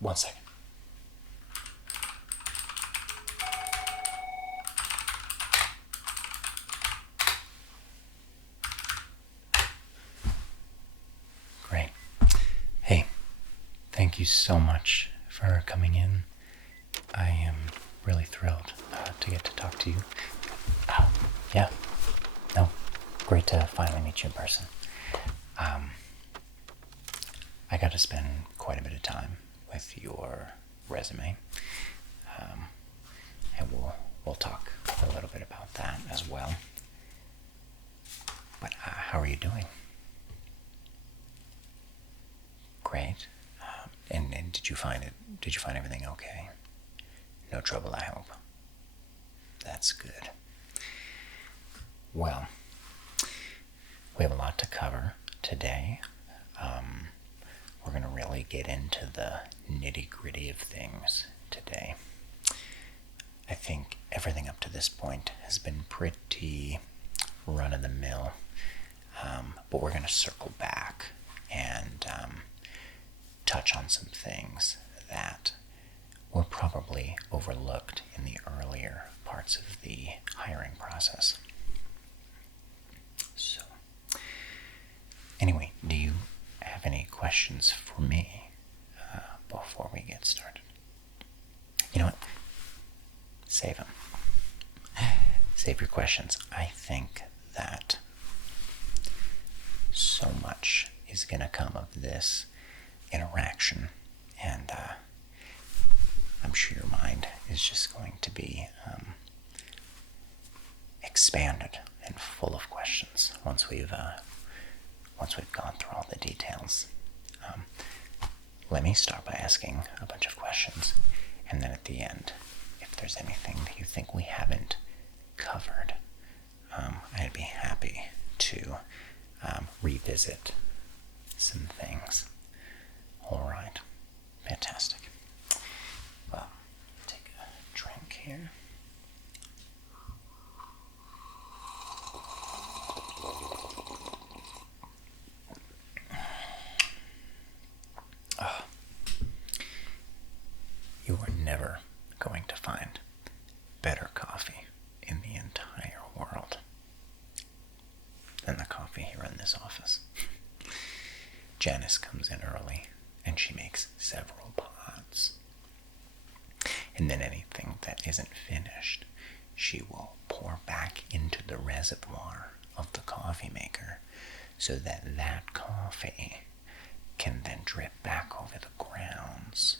1 second. Great. Hey, thank you so much for coming in. I am really thrilled to get to talk to you. Yeah, no, great to finally meet you in person. I got to spend quite a bit of time with your resume, and we'll talk a little bit about that as well. But how are you doing? Great. And did you find everything okay? No trouble, I hope. That's good. Well, we have a lot to cover today. We're going to really get into the nitty-gritty of things today. I think everything up to this point has been pretty run-of-the-mill, but we're going to circle back and touch on some things that were probably overlooked in the earlier parts of the hiring process. So, anyway, do you have any questions for me before we get started? You know what? Save them. Save your questions. I think that so much is going to come of this interaction, and I'm sure your mind is just going to be expanded and full of questions once we've gone through all the details. Let me start by asking a bunch of questions, and then at the end, if there's anything that you think we haven't covered, I'd be happy to revisit some things. All right, fantastic. Well, take a drink here. You are never going to find better coffee in the entire world than the coffee here in this office. Janice comes in early, and she makes several pots. And then anything that isn't finished, she will pour back into the reservoir of the coffee maker so that that coffee can then drip back over the grounds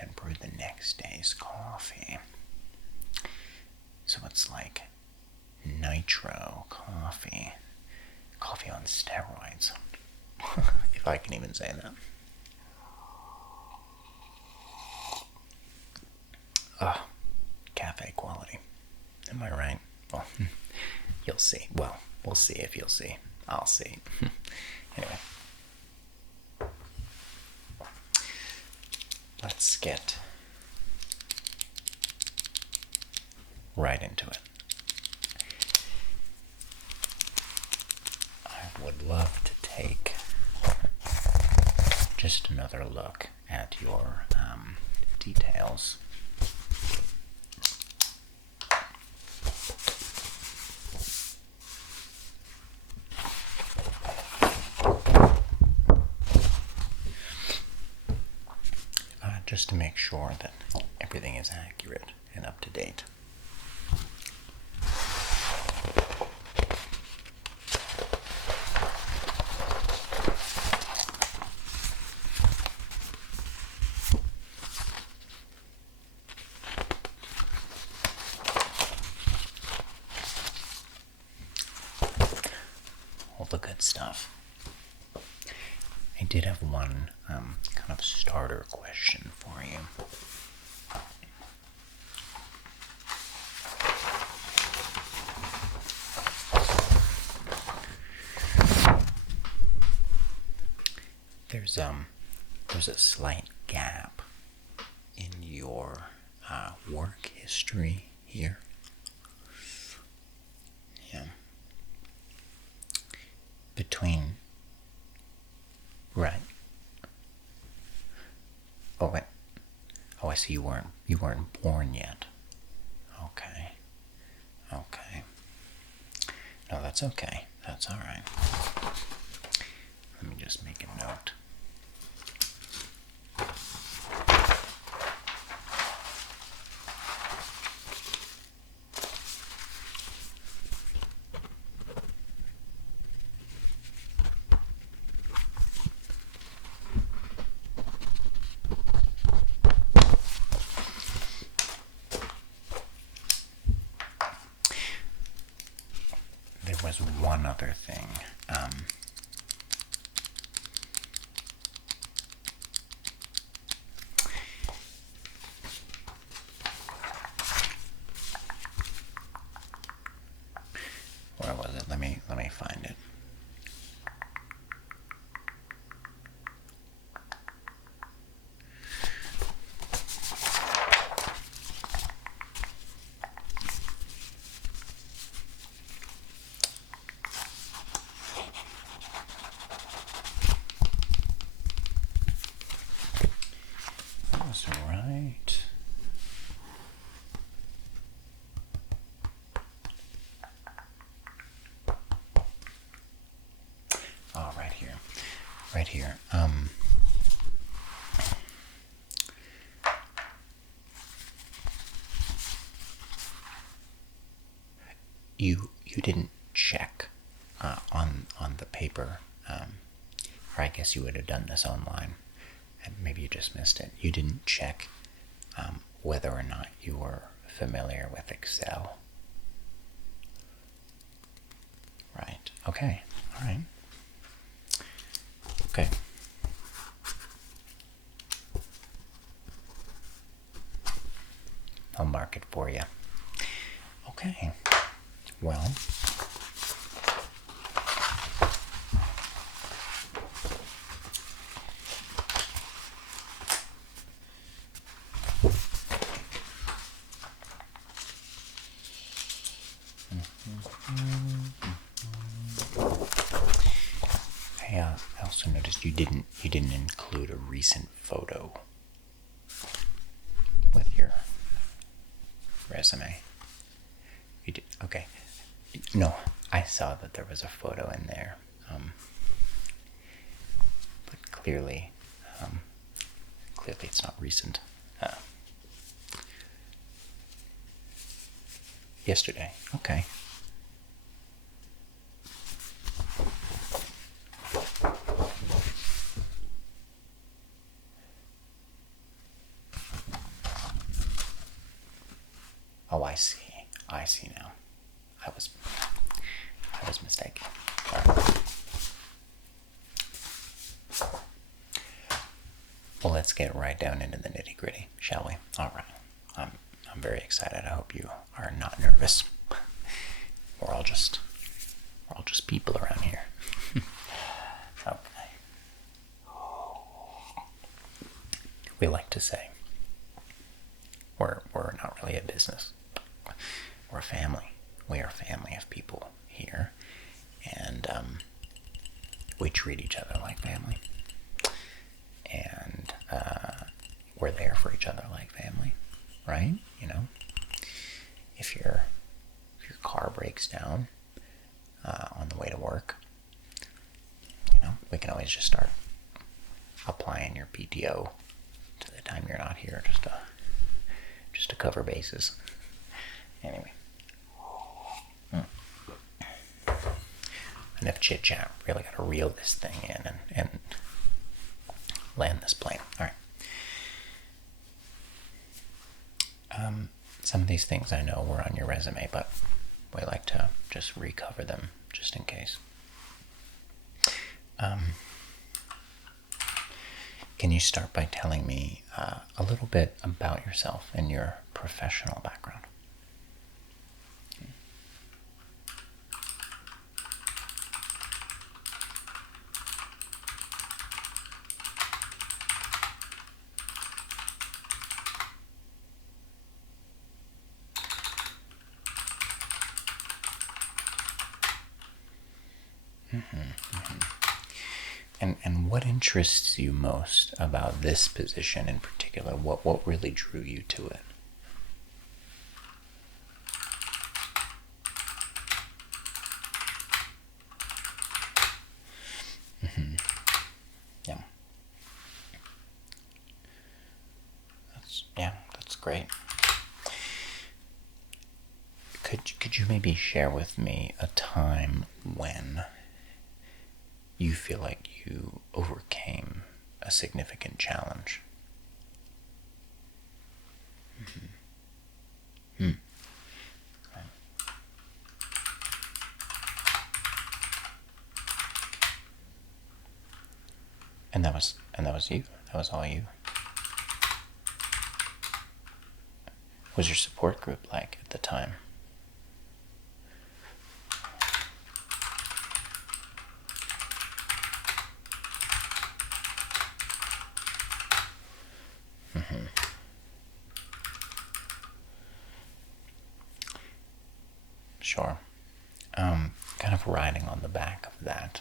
and brew the next day's coffee. So it's like nitro coffee on steroids, if I can even say that. Cafe quality. Am I right? Well, you'll see. Well, we'll see if you'll see. I'll see. Anyway. Let's get right into it. I would love to take just another look at your details. Just to make sure that everything is accurate and up to date. All the good stuff. I did have one kind of starter question for you. There's a slight gap in your work history here. Yeah. Right. Oh, wait. I see. You weren't born yet. Okay. Okay. No, that's okay. That's all right. Let me just make a note. There was one other thing. Where was it? Let me find it. That was right. Oh, right here. Right here. You didn't check on the paper, or I guess you would have done this online, and maybe you just missed it. You didn't check whether or not you were familiar with Excel. Right. Okay. All right. Okay. I'll mark it for you. Okay. Well, I also noticed you didn't include a recent photo with your resume. You did. Okay. No, I saw that there was a photo in there, but clearly it's not recent. Yesterday. Okay. Oh, I see. I see now. I was mistaken. All right. Well, let's get right down into the nitty-gritty, shall we? All right. I'm very excited. I hope you are not nervous. We're all just people around here. Okay. We like to say we're not really a business. We're a family. We are a family of people here, and we treat each other like family, and we're there for each other like family, right? You know, if your car breaks down on the way to work, you know, we can always just start applying your PTO to the time you're not here, just to cover bases. Anyway. Enough chit chat. Really got to reel this thing in and land this plane. All right. Some of these things I know were on your resume, but we like to just recover them just in case. Can you start by telling me a little bit about yourself and your professional background? And what interests you most about this position in particular? particular? What really drew you to it? Yeah. That's great. Could you maybe share with me a time when you feel like you overcame a significant challenge? Hmm. And that was you. That was all you. What was your support group like at the time? Sure. Kind of riding on the back of that.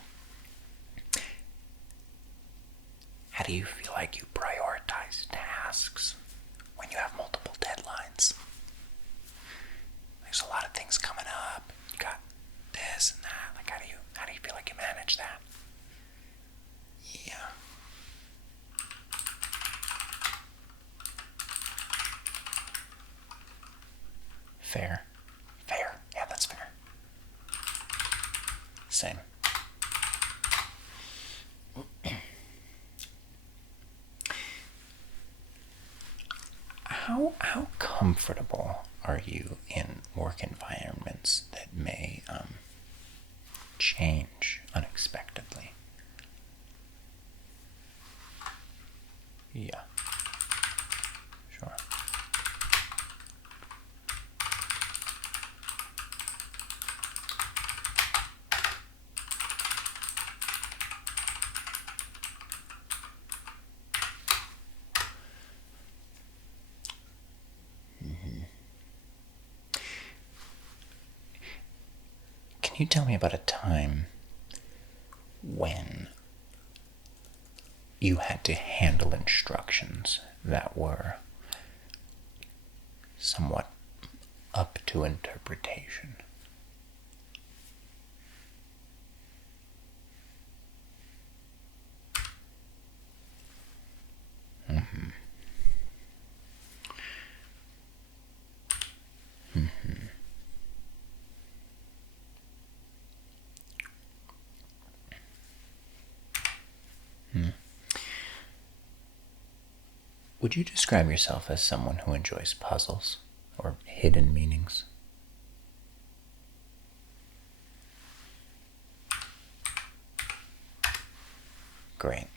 How do you feel like you prioritize tasks when you have multiple deadlines? There's a lot of things coming up. You got this and that. Like, how do you feel like you manage that? Yeah. Fair. Yeah, that's fair. Same. How comfortable are you in work environments that may change unexpectedly? Yeah. Sure. Can you tell me about a time when you had to handle instructions that were somewhat up to interpretation? Would you describe yourself as someone who enjoys puzzles or hidden meanings? Great.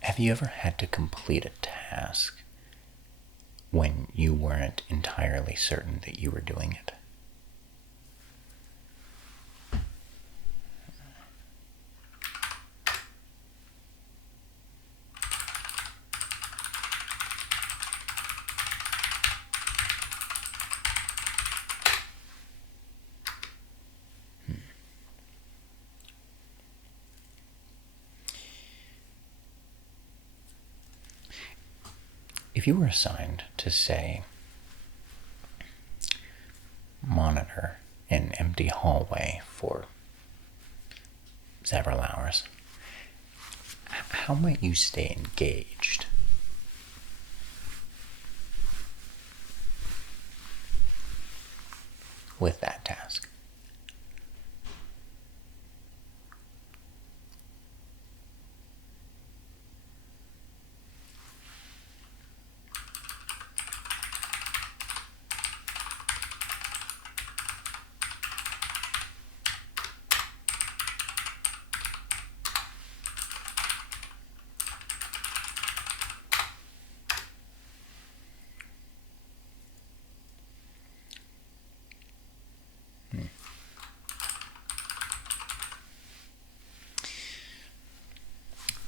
Have you ever had to complete a task when you weren't entirely certain that you were doing it? If you were assigned to, say, monitor an empty hallway for several hours, how might you stay engaged? With that task?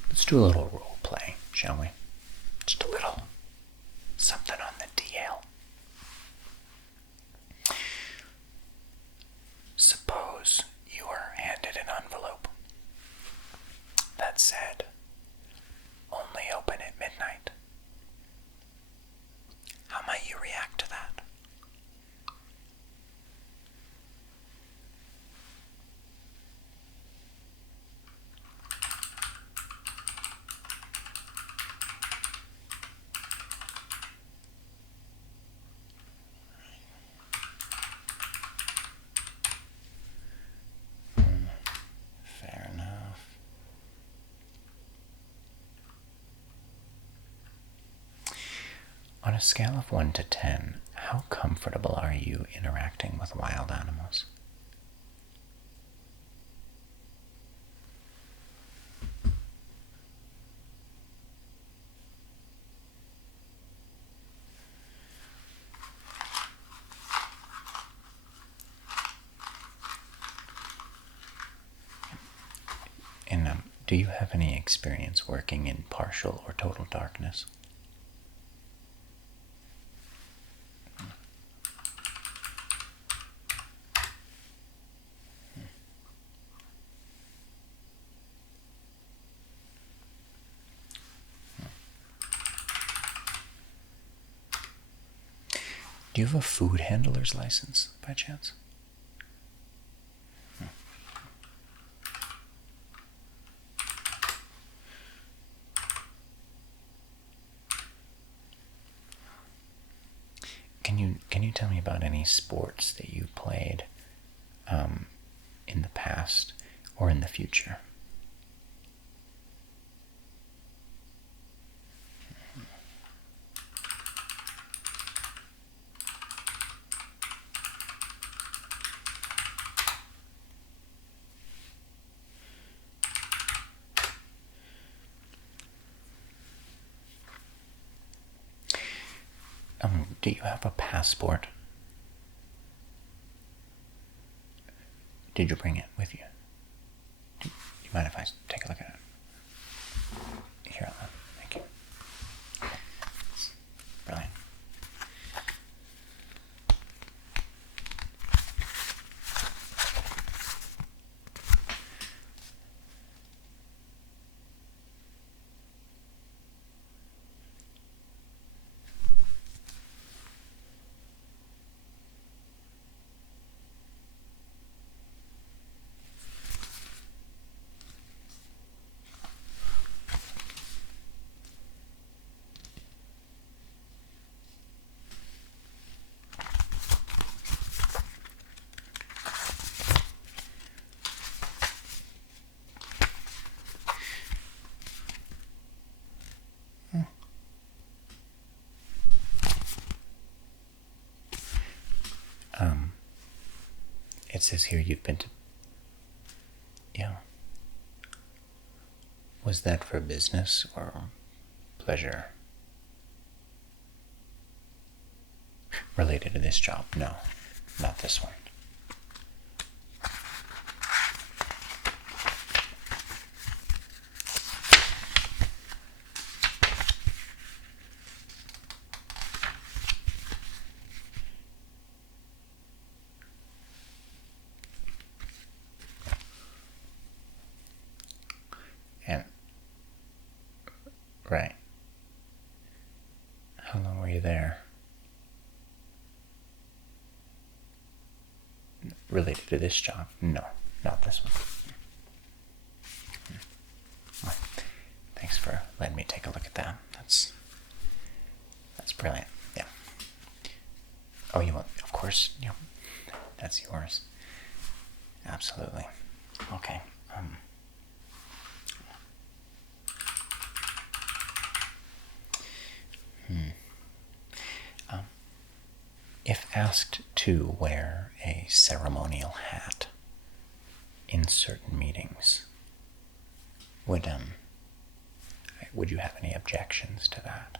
Let's do a little role play, shall we? Just a little something on the DL. Suppose you were handed an envelope that said, On a scale of 1 to 10, how comfortable are you interacting with wild animals? And do you have any experience working in partial or total darkness? Do you have a food handler's license by chance? Can you tell me about any sports that you played in the past or in the future? Do you have a passport? Did you bring it with you? Do you mind if I take a look at it? Here, thank you. Brilliant. It says here you've been to... Yeah. Was that for business or pleasure? Related to this job? No, not this one. And, right. How long were you there? Related to this job? No, not this one. Well, thanks for letting me take a look at that. That's brilliant. Yeah. Oh, you want? Of course. Yeah. That's yours. Absolutely. Okay. If asked to wear a ceremonial hat in certain meetings, would you have any objections to that?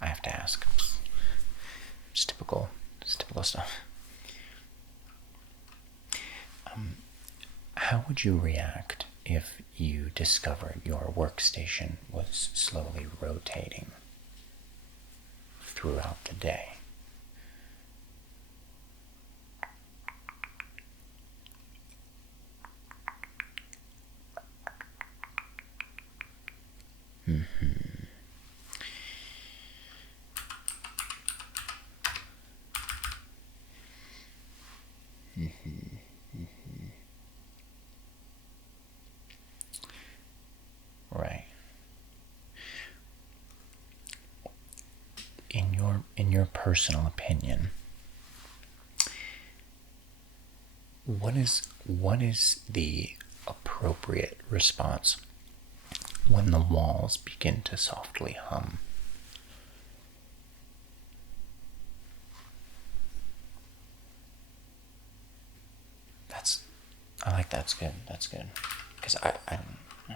I have to ask. It's typical stuff. How would you react if you discovered your workstation was slowly rotating throughout the day? Right. In your personal opinion, what is the appropriate response when the walls begin to softly hum. I like that's good. That's good. Because I don't know.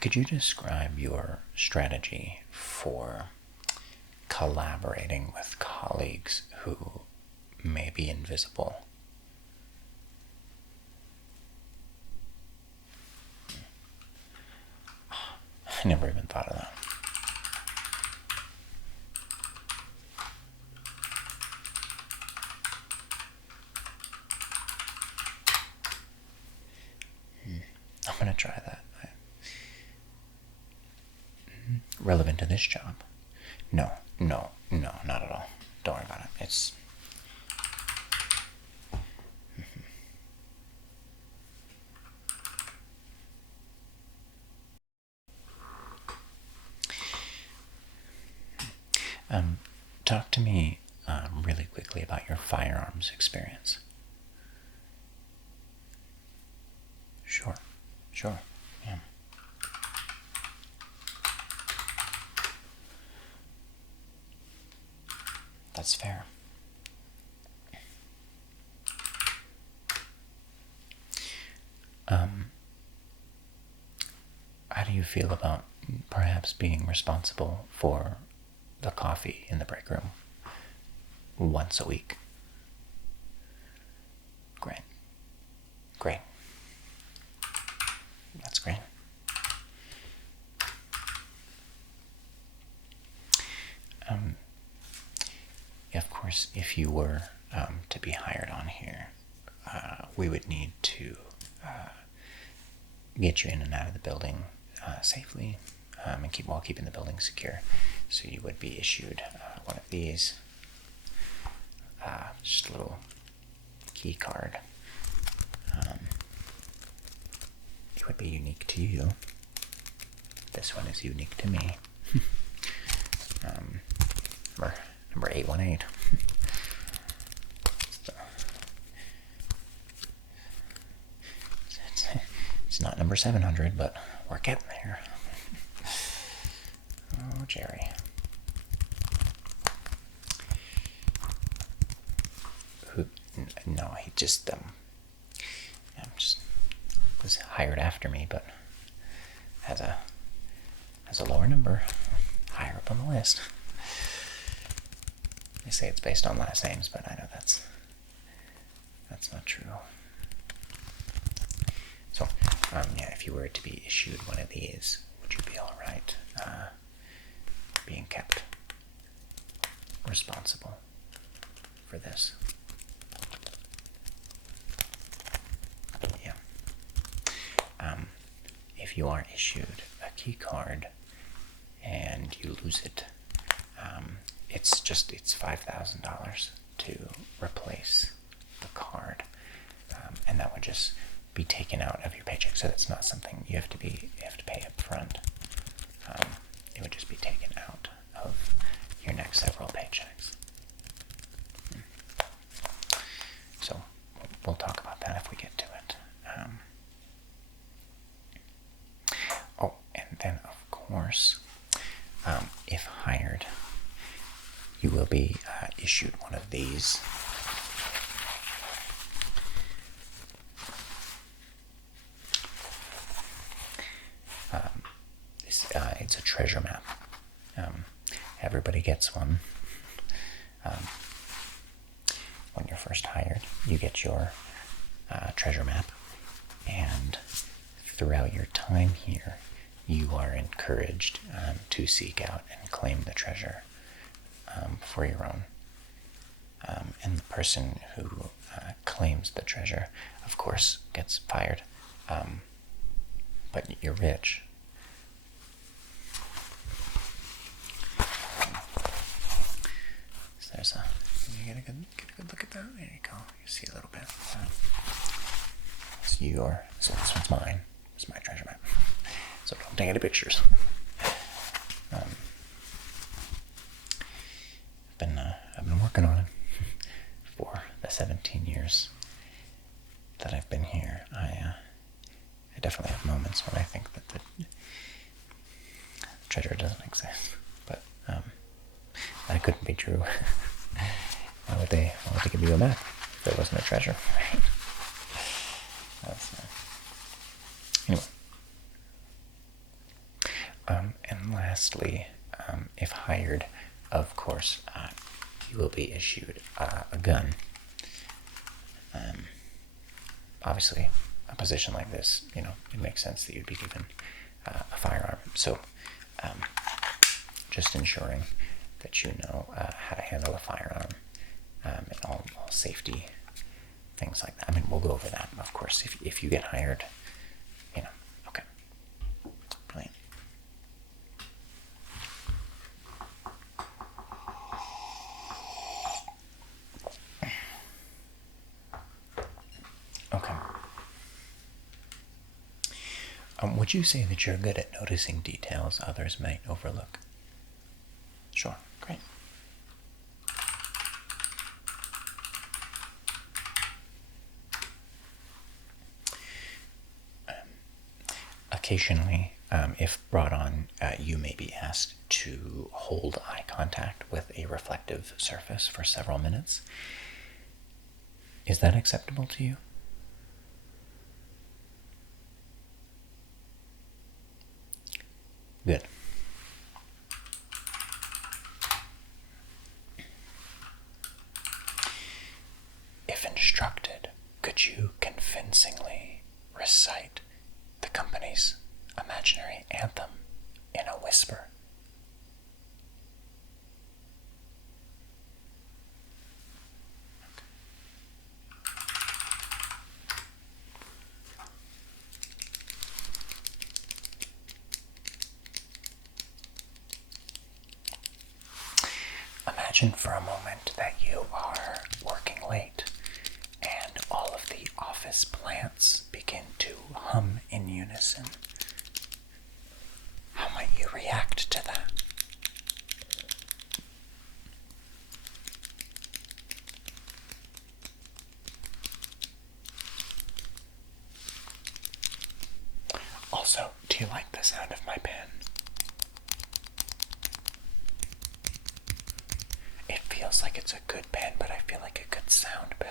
Could you describe your strategy for collaborating with colleagues who may be invisible? I never even thought of that. I'm gonna try that. Relevant to this job? No, not at all. Don't worry about it. It's talk to me really quickly about your firearms experience. Sure, yeah. That's fair. How do you feel about perhaps being responsible for the coffee in the break room once a week? Great. That's great. Of course, if you were to be hired on here, we would need to get you in and out of the building safely and while keeping the building secure. So you would be issued one of these, just a little key card. It would be unique to you. This one is unique to me. Number 818. It's not number 700, but we're getting there. Oh, Jerry. No, he just was hired after me, but has a lower number, higher up on the list. They say it's based on last names, but I know that's not true. So, yeah, if you were to be issued one of these, would you be all right being kept responsible for this? Yeah. If you are issued a key card and you lose it, it's $5,000 to replace the card, and that would just be taken out of your paycheck. So that's not something you have to pay up front. It would just be taken out of your next several paychecks. So we'll talk about that if we get to it. And then of course, if hired, you will be issued one of these. It's a treasure map. Everybody gets one. When you're first hired, you get your treasure map, and throughout your time here, you are encouraged to seek out and claim the treasure for your own. And the person who claims the treasure, of course, gets fired. But you're rich, there's a. You get a good look at that. There you go. You see a little bit. So this one's mine. It's my treasure map. So don't take any pictures. I've been working on it for the 17 years that I've been here. I definitely have moments when I think that the treasure doesn't exist, but that couldn't be true. Why would they give you a map if there wasn't a treasure? Right? Anyway. And lastly, if hired, of course, you will be issued a gun. Obviously, a position like this, it makes sense that you'd be given a firearm. So, just ensuring that you know how to handle a firearm and all safety things like that. I mean, we'll go over that, of course, if you get hired. Okay, brilliant. Okay. Would you say that you're good at noticing details others might overlook? Sure, great. Occasionally, if brought on, you may be asked to hold eye contact with a reflective surface for several minutes. Is that acceptable to you? Good. If instructed, could you convincingly recite the company's imaginary anthem in a whisper? Imagine for a moment that you are working late and all of the office plants begin to hum in unison. How might you react to that? Also, do you like the sound of my pen? It feels like it's a good pen, but I feel like it could sound better.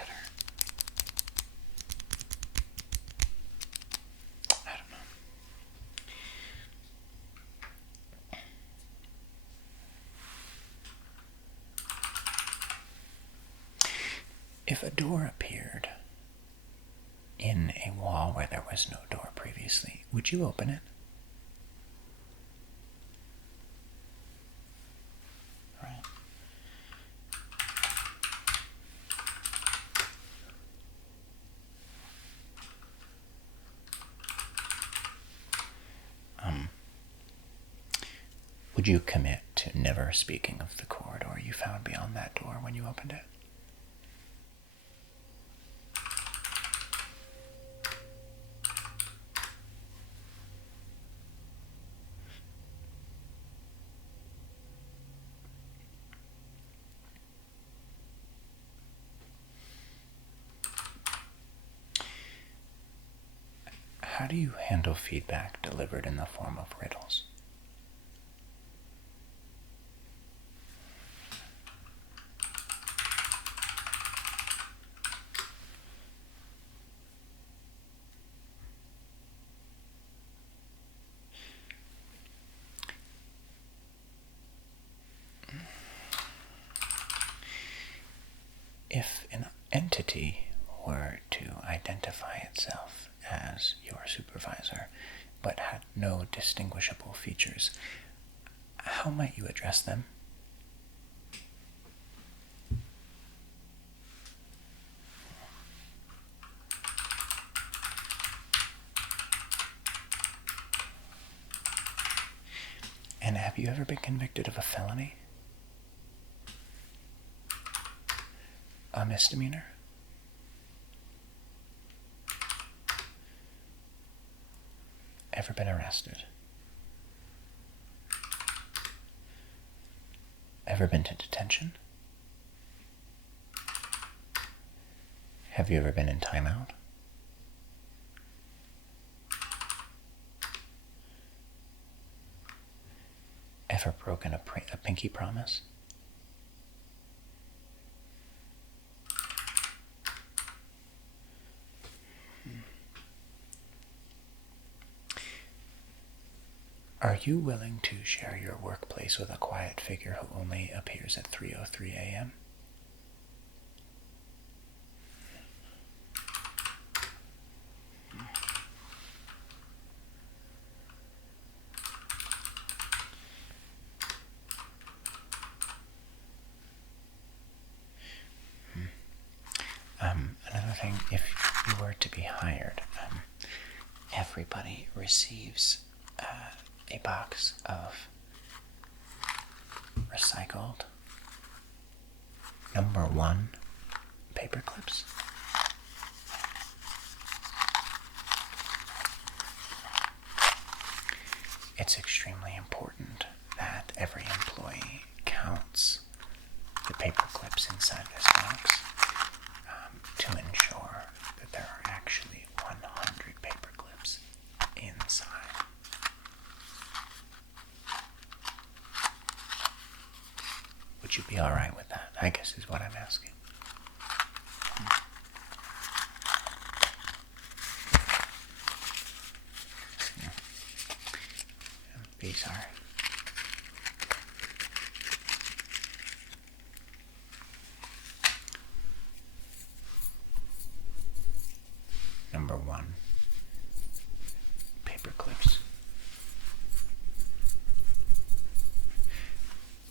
I don't know. If a door appeared in a wall where there was no door previously, would you open it? Right. Would you commit to never speaking of the corridor you found beyond that door when you opened it? How do you handle feedback delivered in the form of riddles? If an entity were to identify itself as your supervisor, but had no distinguishable features, how might you address them? And have you ever been convicted of a felony? A misdemeanor? Ever been arrested? Ever been to detention? Have you ever been in timeout? Ever broken a pinky promise? Are you willing to share your workplace with a quiet figure who only appears at 3:03 a.m.? Another thing, if you were to be hired, everybody receives a box of recycled number 1 paper clips. It's extremely important that every employee counts the paper clips inside this box to ensure that there are actually 100 paper clips inside. Would you be alright with that? I guess is what I'm asking. These are number 1 paper clips.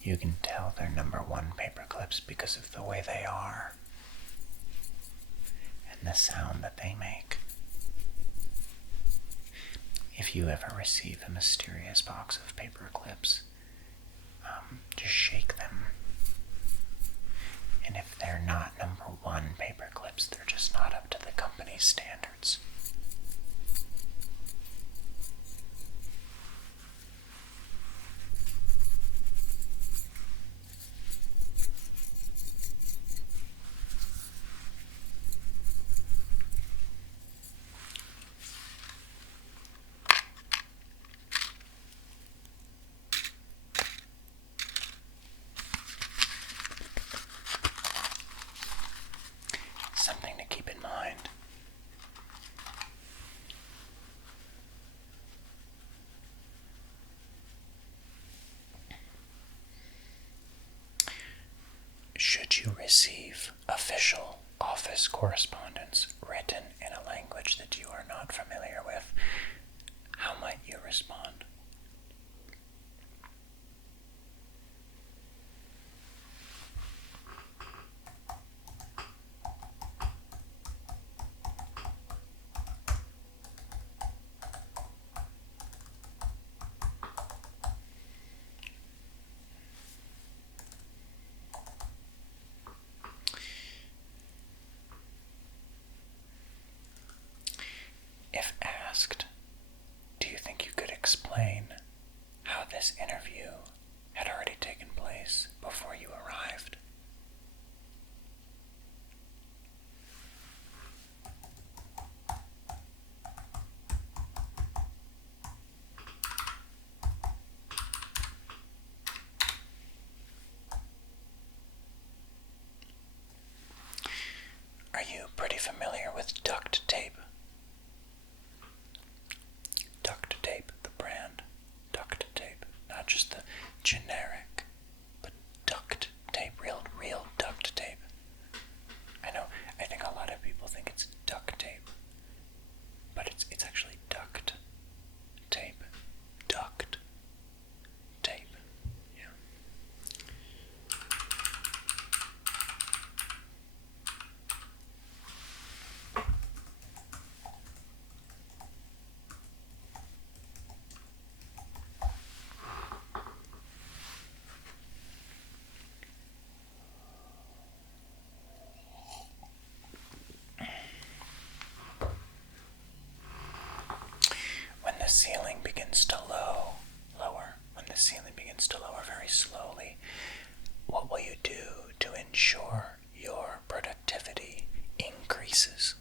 You can tell they're number 1 paper clips because of the way they are and the sound that they make. If you ever receive a mysterious box of paper clips, just shake them. And if they're not number 1 paper clips, they're just not up to the company's standards. Something to keep in mind. Should you receive official office correspondence written in a language that you are not familiar with, how might you respond? If asked, do you think you could explain how this interview had already taken place before you arrived? Are you pretty familiar with duct tape? Duct tape, the brand. Duct tape. Not just the generic, but duct tape. Real duct tape. I know, I think a lot of people think it's duct tape, but it's actually duct tape. Duct tape. Yeah. slowly. What will you do to ensure your productivity increases?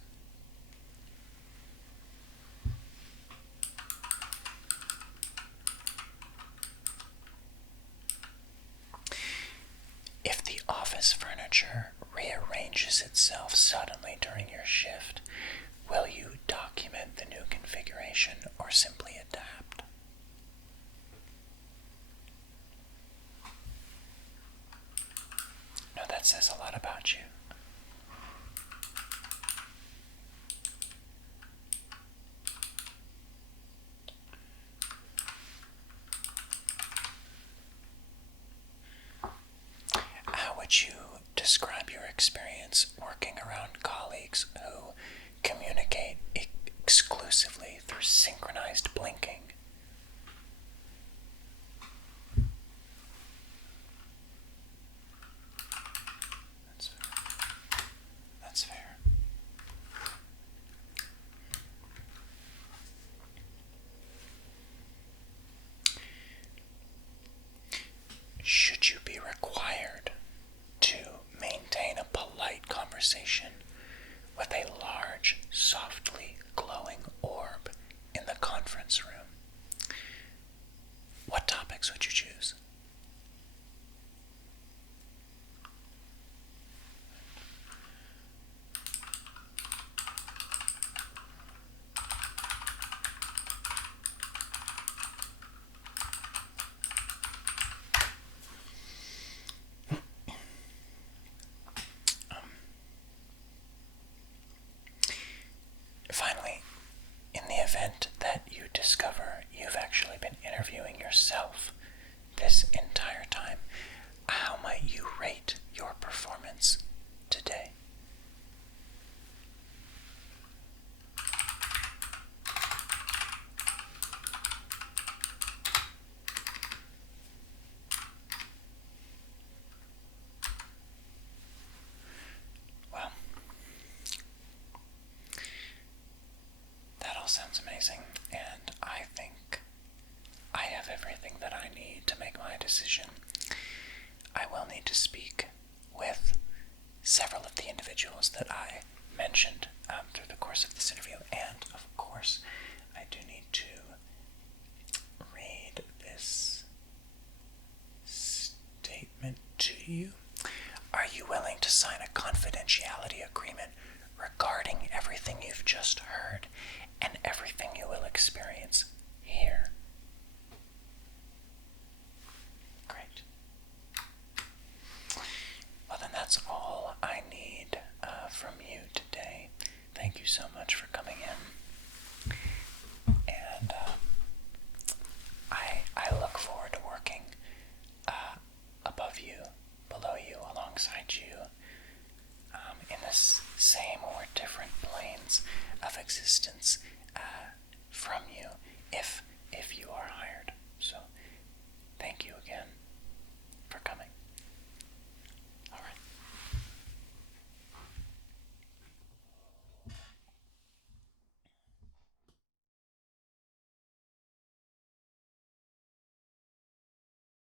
If the office furniture rearranges itself suddenly during your shift, will you document the new configuration or simply adapt? No, that says a lot about you. How would you describe your experience working around colleagues who communicate exclusively through synchronized blinking? That's fair. That's fair. Should you be required to maintain a polite conversation with a large, softly glowing orb in the conference room, what topics would you choose? Finally, in the event that you discover you've actually been interviewing yourself this entire time, how might you rate your performance today? Well, that all sounds amazing, and I think I have everything that I need to make my decision. I will need to speak with several of the individuals that I mentioned through the course of this interview, and of course, I do need to read this statement to you. Are you willing to sign a confidentiality agreement regarding everything you've just heard and everything you will experience here? Great. Well, then that's all I need from you today. Thank you so much for